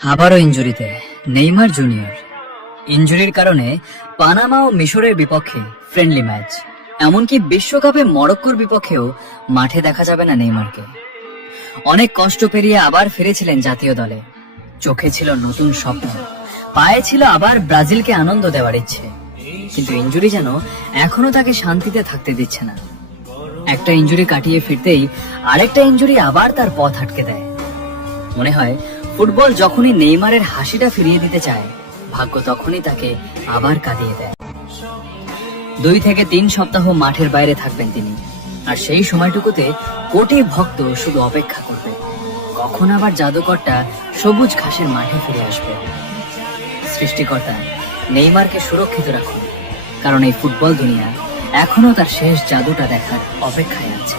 আবারও ইনজুরিতে Neymar junior. ইনজুরির কারণে Panama ও মিশরের বিপক্ষে ফ্রেন্ডলি ম্যাচ, এমনকি বিশ্বকাপে মরক্কোর বিপক্ষেও মাঠে দেখা যাবে না নেইমারকে। অনেক কষ্ট পেরিয়ে আবার ফিরেছিলেন জাতীয় দলে। চোখে ছিল নতুন স্বপ্ন, পায়ে ছিল আবার ব্রাজিলকে আনন্দ দেওয়ার ইচ্ছে। কিন্তু ইনজুরি যেন এখনো তাকে শান্তিতে থাকতে দিচ্ছে না। একটা ইনজুরি কাটিয়ে ফিরতেই আরেকটা ইনজুরি আবার তার পথ আটকে দেয়। মনে হয় ফুটবল যখনই নেইমারের হাসিটা ফিরিয়ে দিতে চায়, ভাগ্য তখনই তাকে আবার কাঁদিয়ে দেয়। 2 থেকে 3 সপ্তাহ মাঠের বাইরে থাকবেন তিনি, আর সেই সময়টুকুতে কোটি ভক্ত শুধু অপেক্ষা করবে কখন আবার জাদুকরটা সবুজ ঘাসের মাঠে ফিরে আসবে। সৃষ্টিকর্তা নেইমারকে সুরক্ষিত রাখুন, কারণ এই ফুটবল দুনিয়া এখনো তার শেষ জাদুটা দেখার অপেক্ষায় আছে।